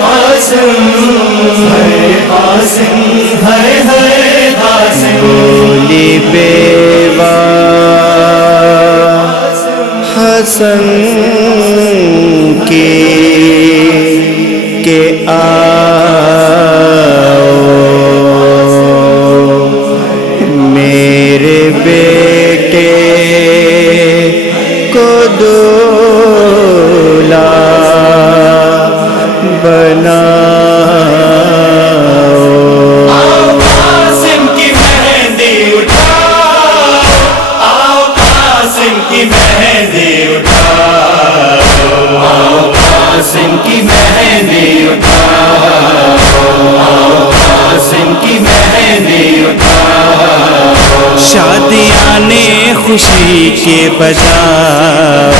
قاسم ہے قاسم ہے قاسم بولی بیوہ حسن کی کہ میرے بیٹے کو دولہا بناؤ قاسم کی مہندی اٹھاؤ آؤ قاسم کی مہندی اٹھاؤ آؤ قاسم کی مہندی اٹھاؤ آؤ قاسم کی مہندی اٹھاؤ شادیاں نے خوشی کے بجاؤ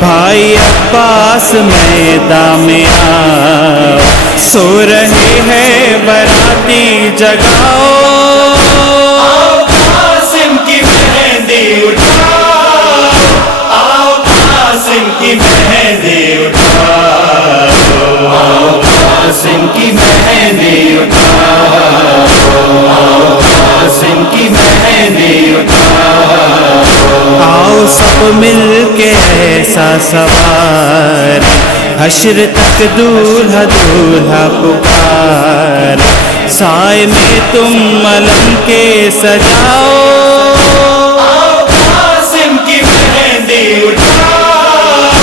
بھائی عباس میدان میں آؤ سو رہے ہیں باراتی جگاؤ آؤ قاسم کی مہندی اٹھاؤ آؤ قاسم کی مہندی اٹھاؤ آؤ قاسم کی مہندی اٹھاؤ آؤ قاسم کی مہندی اٹھاؤ آؤ سب مل کے ایسا سوار حشر تک دولہا دولہا پکار سائے میں تم ملم کے سجاؤ آؤ قاسم کی مہندی اٹھاؤ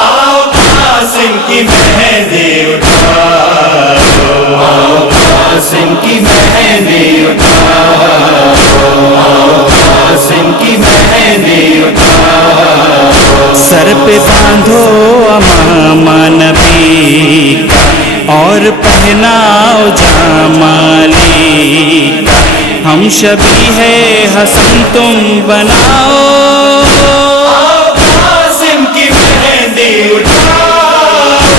آؤ قاسم کی مہندی اٹھاؤ آؤ قاسم کی مہندی اٹھاؤ آؤ قاسم کی مہندی اٹھاؤ سر پہ باندھو امامہ نبی کا اور پہناؤ جامہ علی کا ہم شبیہ حسن تم بناؤ آؤ قاسم کی مہندی اٹھاؤ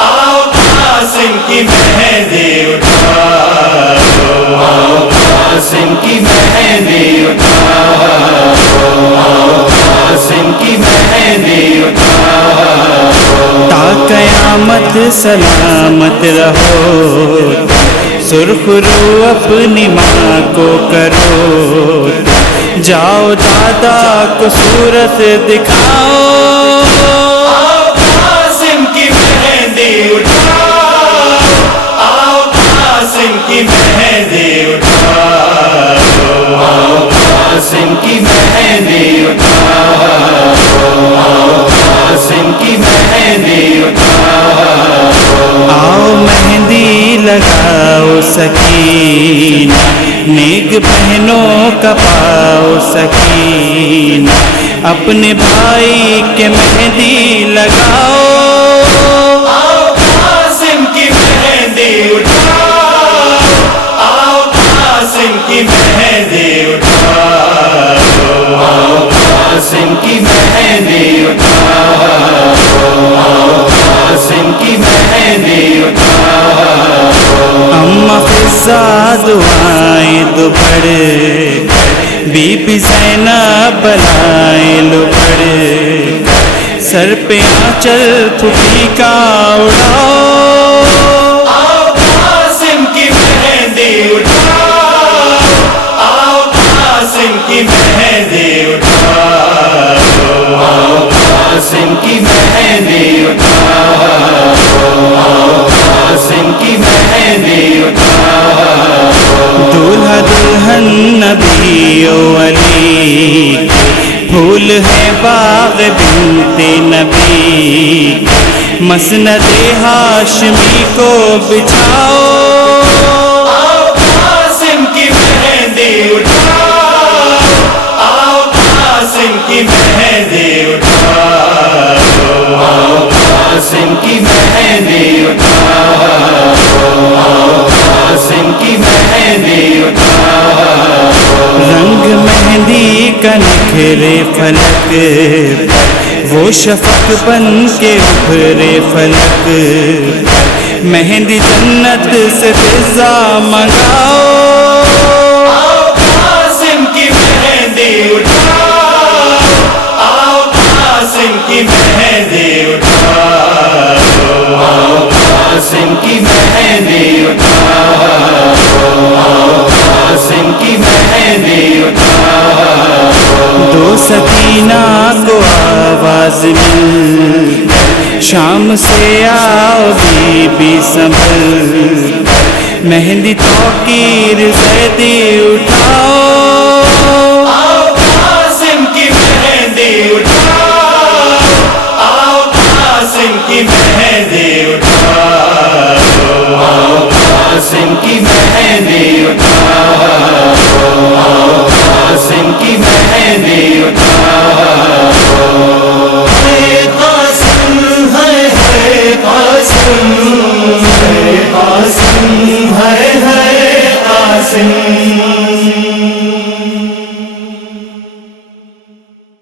آؤ قاسم کی مہندی اٹھاؤ آؤ قاسم کی مہندی اٹھاؤ آؤ قاسم کی مہندی اٹھاؤ تا قیامت سلامت رہو سرخ رو اپنی ماں کو کرو جاؤ دادا کو صورت دکھاؤ آؤ قاسم کی مہندی اٹھاؤ آؤ قاسم کی مہندی اٹھاؤ آؤ قاسم کی مہندی اٹھاؤ آؤ قاسم کی مہندی اٹھاؤ آؤ مہندی لگاؤ سکینہ نیک بہنوں کا پاؤ سکینہ اپنے بھائی کے مہندی لگاؤ آؤ قاسم کی مہندی اٹھاؤ آؤ قاسم کی مہندی اٹھاؤ آؤ قاسم کی مہندی اٹھاؤ آؤ قاسم کی مہندی اٹھاؤ اماں فضا دعائیں دو بڑھ بی بی زینب بلائیں لو بڑھ سر پہ آنچل پھوپھی کا اڑاؤ آؤ قاسم کی مہندی اٹھاؤ آؤ قاسم کی مہندی اٹھاؤ آؤ قاسم کی مہندی اٹھاؤ آؤ قاسم کی مہندی اٹھاؤ دولہا دلہن نبی و علی پھول ہے باغ بنت نبی مسند ہاشمی کو بچھاؤ آؤ قاسم کی مہندی اٹھاؤ آؤ قاسم کی مہندی اٹھاؤ آؤ قاسم کی مہندی اٹھاؤ آؤ قاسم کی مہندی اٹھاؤ رنگ مہندی کا نکھرے فلک پر وہ شفق بن کے ابھرے فلک پر مہندی جنت سے فضا منگاؤ آؤ قاسم کی مہندی اٹھاؤ آؤ قاسم کی مہندی اٹھاؤ آؤ قاسم کی مہندی اٹھاؤ، قاسم کی مہندی اٹھاؤ، دو سکینہ کو آواز مل شام سے آؤ بی بی سنبھل، مہندی توقیر زیدی اٹھاؤ، قاسم کی مہندی اٹھاؤ، آؤ قاسم کی مہندی اٹھاؤ، آؤ قاسم کی مہندی اٹھاؤ، آؤ قاسم کی